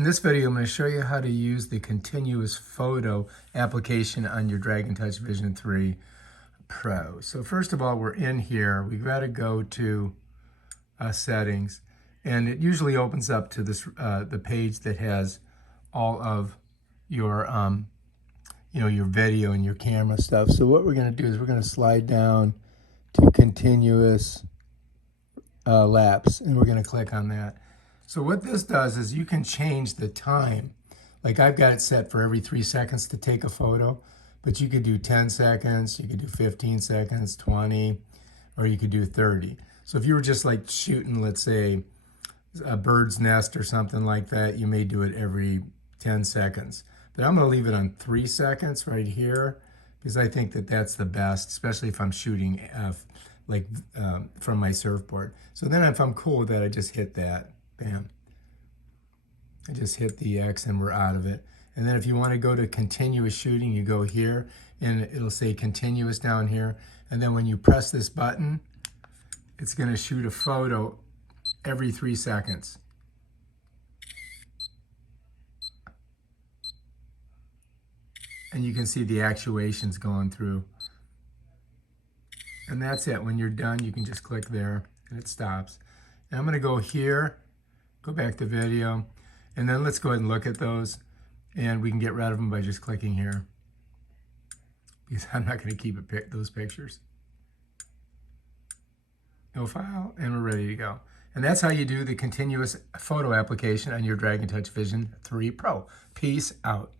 In this video, I'm going to show you how to use the continuous photo application on your DragonTouch Vision 3 Pro. So first of all, we're in here. We've got to go to settings, and it usually opens up to this the page that has all of your your video and your camera stuff. So what we're going to do is we're going to slide down to continuous lapse, and we're going to click on that. So what this does is you can change the time. Like I've got it set for every 3 seconds to take a photo, but you could do 10 seconds, you could do 15 seconds, 20, or you could do 30. So if you were just like shooting, let's say, a bird's nest or something like that, you may do it every 10 seconds. But I'm going to leave it on 3 seconds right here because I think that that's the best, especially if I'm shooting from my surfboard. So then if I'm cool with that, I just hit that. Bam. I just hit the X and we're out of it. And then if you want to go to continuous shooting, you go here and it'll say continuous down here. And then when you press this button, it's going to shoot a photo every 3 seconds. And you can see the actuations going through. And that's it. When you're done, you can just click there and it stops. And I'm going to go here, go back to video, and then let's go ahead and look at those. And we can get rid of them by just clicking here, because I'm not going to keep those pictures. No file, and we're ready to go. And that's how you do the continuous photo application on your DragonTouch Vision 3 Pro. Peace out.